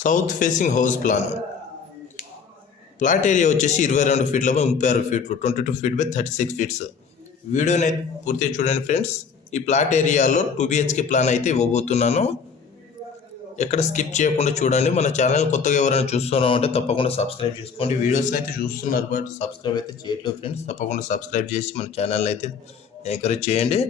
South facing house plot area వచ్చేసి 22 ఫీట్ల by 36 ఫీట్లు 22 ఫీట్ బై 36 ఫీట్స్. వీడియోని పూర్తిగా చూడండి ఫ్రెండ్స్. ఈ ప్లాట్ ఏరియాలో 2 BHK ప్లాన్ అయితే ఇవ్వబోతున్నాను. ఎక్కడ స్కిప్ చేయకుండా చూడండి. మన ఛానల్ కొత్తగా ఎవరైనా చూస్తున్నాం అంటే తప్పకుండా సబ్స్క్రైబ్ చేసుకోండి. వీడియోస్ని అయితే చూస్తున్నారు బట్ సబ్స్క్రైబ్ అయితే చేయట్లేదు ఫ్రెండ్స్. తప్పకుండా సబ్స్క్రైబ్ చేసి మన ఛానల్ అయితే ఎంకరేజ్ చేయండి.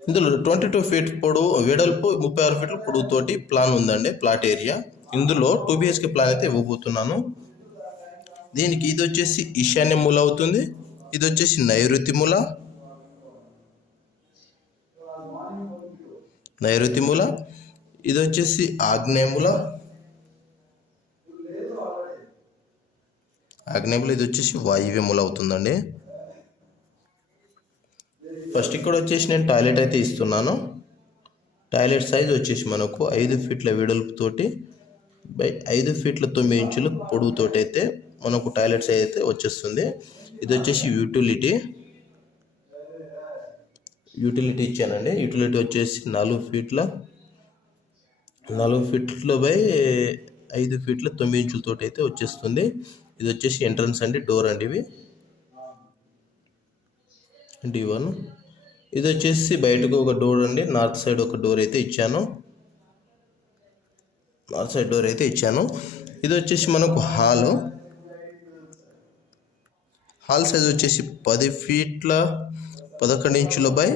ఇందులో 22 ఫీట్ పొడవు వెడల్పు 36 ఫీట్ల పొడవుతోటి ప్లాన్ ఉందండి ప్లాట్ ఏరియా. ఇందులో 2 BHK ప్లాన్ అయితే ఇవ్వబోతున్నాను. దీనికి ఇది వచ్చేసి ఈశాన్య మూల అవుతుంది, ఇది వచ్చేసి నైరుతి మూల, ఇది వచ్చేసి ఆగ్నేయ మూల, ఇది వచ్చేసి వాయువ్య మూల అవుతుందండి. ఫస్ట్ ఇక్కడ వచ్చేసి నేను టాయిలెట్ అయితే ఇస్తున్నాను. టాయిలెట్ సైజ్ వచ్చేసి మనకు 5 ఫీట్ల వెడల్పుతోటి బై 5 ఫీట్ల 9 ఇంచుల పొడవుతోటి అయితే మనకు టాయిలెట్ సైజ్ అయితే వచ్చేస్తుంది. ఇది వచ్చేసి యూటిలిటీ ఇచ్చానండి. యూటిలిటీ వచ్చేసి 4 ఫీట్ల బై 5 ఫీట్ల 9 ఇంచులతోటి అయితే వచ్చేస్తుంది. ఇది వచ్చేసి ఎంట్రన్స్ అండి, డోర్ అండి ఇవి D1. ఇది వచ్చేసి బయటకు ఒక డోర్ అండి, నార్త్ సైడ్ ఒక డోర్ అయితే ఇచ్చాను. ఇది వచ్చేసి మనకు హాల్ సైజ్ వచ్చేసి 10 ఫీట్ల 11 ఇంచుల బై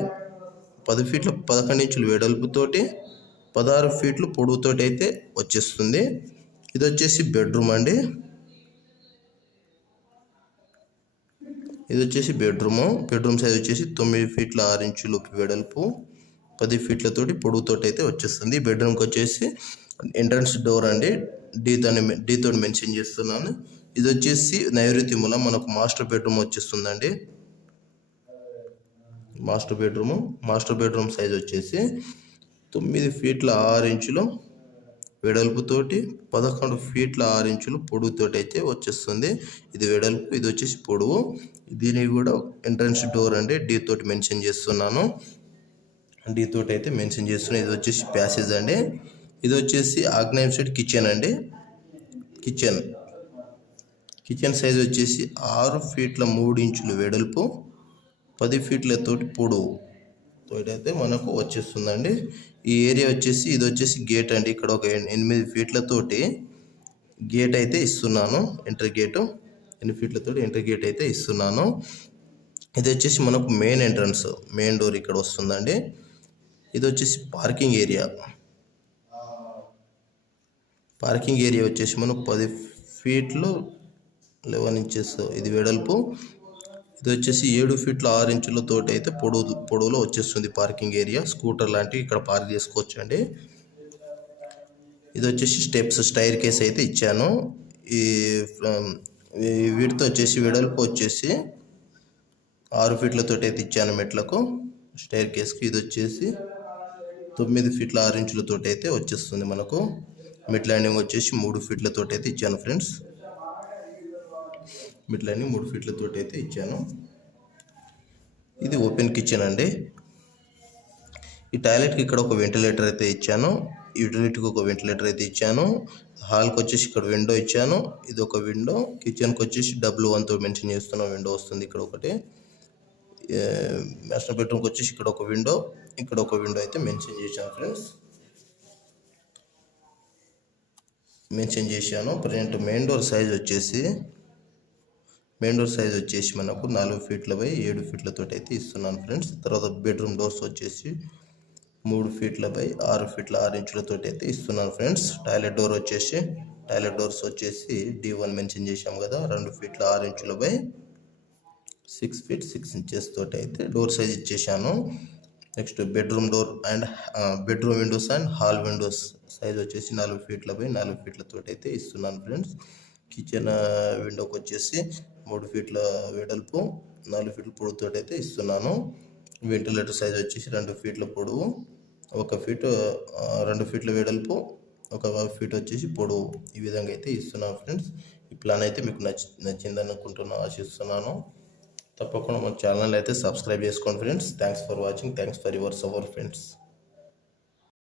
10 ఫీట్ల 11 ఇంచుల వెడల్పుతోటి 16 ఫీట్లు పొడవుతోటి అయితే వచ్చేస్తుంది. ఇది వచ్చేసి బెడ్రూమ్ అండి. ఇది వచ్చేసి బెడ్రూమ్ సైజ్ వచ్చేసి 9 ఫీట్ల 6 ఇంచులు వెడల్పు 10 ఫీట్లతోటి పొడవుతోటి అయితే వచ్చేస్తుంది. బెడ్రూమ్కి వచ్చేసి ఎంట్రన్స్ డోర్ అండి, డీతో మెన్షన్ చేస్తున్నాను. ఇది వచ్చేసి నైరుతి మూల మనకు మాస్టర్ బెడ్రూమ్ వచ్చేస్తుందండి. మాస్టర్ బెడ్రూమ్ సైజ్ వచ్చేసి 9 ఫీట్ల 6 ఇంచులు వెడల్పుతోటి 11 ఫీట్ల 6 ఇంచులు పొడవుతోటి అయితే వచ్చేస్తుంది. ఇది వెడల్పు, ఇది వచ్చేసి పొడవు. దీనికి కూడా ఎంట్రన్స్ డోర్ అండి, డీ తోటి మెన్షన్ చేస్తున్నాను. ఇది వచ్చేసి ప్యాసేజ్ అండి. ఇది వచ్చేసి ఆగ్నేయం సైడ్ కిచెన్ అండి. కిచెన్ సైజ్ వచ్చేసి 6 ఫీట్ల 3 ఇంచులు వెడల్పు 10 ఫీట్ల తోటి పొడవు తోటి అయితే మనకు వచ్చేస్తుందండి. ఈ ఏరియా వచ్చేసి ఇది వచ్చేసి గేట్ అండి. ఇక్కడ ఒక 8 ఫీట్లతోటి గేట్ అయితే ఇస్తున్నాను. ఎంట్రీ గేటు 8 ఫీట్లతోటి ఎంట్రీ గేట్ అయితే ఇస్తున్నాను. ఇది వచ్చేసి మనకు మెయిన్ డోర్ ఇక్కడ వస్తుందండి. ఇది వచ్చేసి పార్కింగ్ ఏరియా వచ్చేసి మనకు 10 ఫీట్లు 11 ఇంచెస్ ఇది వెడల్పు. ఇది వచ్చేసి 7 ఫీట్ల 6 ఇంచులతోటి అయితే పొడవులో వచ్చేస్తుంది పార్కింగ్ ఏరియా. స్కూటర్ లాంటివి ఇక్కడ పార్క్ చేసుకోవచ్చు అండి. ఇది వచ్చేసి స్టైర్ కేస్ అయితే ఇచ్చాను. ఈ వీటితో వచ్చేసి వెడల్పు వచ్చేసి 6 ఫీట్లతోటి అయితే ఇచ్చాను మెట్లకు స్టైర్ కేస్కి. ఇది వచ్చేసి 9 ఫీట్ల 6 ఇంచులతోటి అయితే వచ్చేస్తుంది మనకు. మిడ్ ల్యాండింగ్ వచ్చేసి 3 ఫీట్లతోటి అయితే ఇచ్చాను ఫ్రెండ్స్. ఇది ఓపెన్ కిచెన్ అండి. ఈ టాయిలెట్కి ఇక్కడ ఒక వెంటిలేటర్ అయితే ఇచ్చాను, యూటిలిటీకి ఒక వెంటిలేటర్ అయితే ఇచ్చాను. హాల్కి వచ్చేసి ఇక్కడ విండో ఇచ్చాను, ఇది ఒక విండో. కిచెన్కి వచ్చేసి W1తో మెన్షన్ చేస్తున్న విండో వస్తుంది ఇక్కడ ఒకటి. మాస్టర్ బెడ్రూమ్కి వచ్చేసి ఇక్కడ ఒక విండో, ఇక్కడ ఒక విండో అయితే మెన్షన్ చేశాను friends. Present main door size వచ్చేసి మనకు 4 ఫీట్ల బై 7 ఫీట్లతోటి అయితే ఇస్తున్నాను ఫ్రెండ్స్. తర్వాత బెడ్రూమ్ డోర్స్ వచ్చేసి 3 ఫీట్ల బై 6 ఫీట్ల 6 ఇంచులతోటి అయితే ఇస్తున్నాను ఫ్రెండ్స్. టాయిలెట్ డోర్స్ వచ్చేసి D1 మెన్షన్ చేశాం కదా, 2 ఫీట్ల 6 ఇంచుల బై 6 ఫీట్ 6 ఇంచెస్ తోటి అయితే డోర్ సైజ్ ఇచ్చేసాను. Next bedroom Windows and hall Windows size వచ్చేసి 4 ఫీట్ల బై 4 ఫీట్లతోటి అయితే ఇస్తున్నాను ఫ్రెండ్స్. కిచెన్ విండోకి వచ్చేసి 3 ఫీట్ల వెడల్పు 4 ఫీట్ల పొడవుతోటి అయితే ఇస్తున్నాను. వెంటిలేటర్ సైజ్ వచ్చేసి 2 ఫీట్ల పొడవు 1 ఫీట్ 2 ఫీట్ల వెడల్పు 1 ఫీట్ వచ్చేసి పొడవు, ఈ విధంగా అయితే ఇస్తున్నాను ఫ్రెండ్స్. ఈ ప్లాన్ అయితే మీకు నచ్చిందని ఆశిస్తున్నాను. తప్పకుండా మన ఛానల్ అయితే సబ్స్క్రైబ్ చేసుకోండి friends. Thanks for watching. Thanks for your support friends.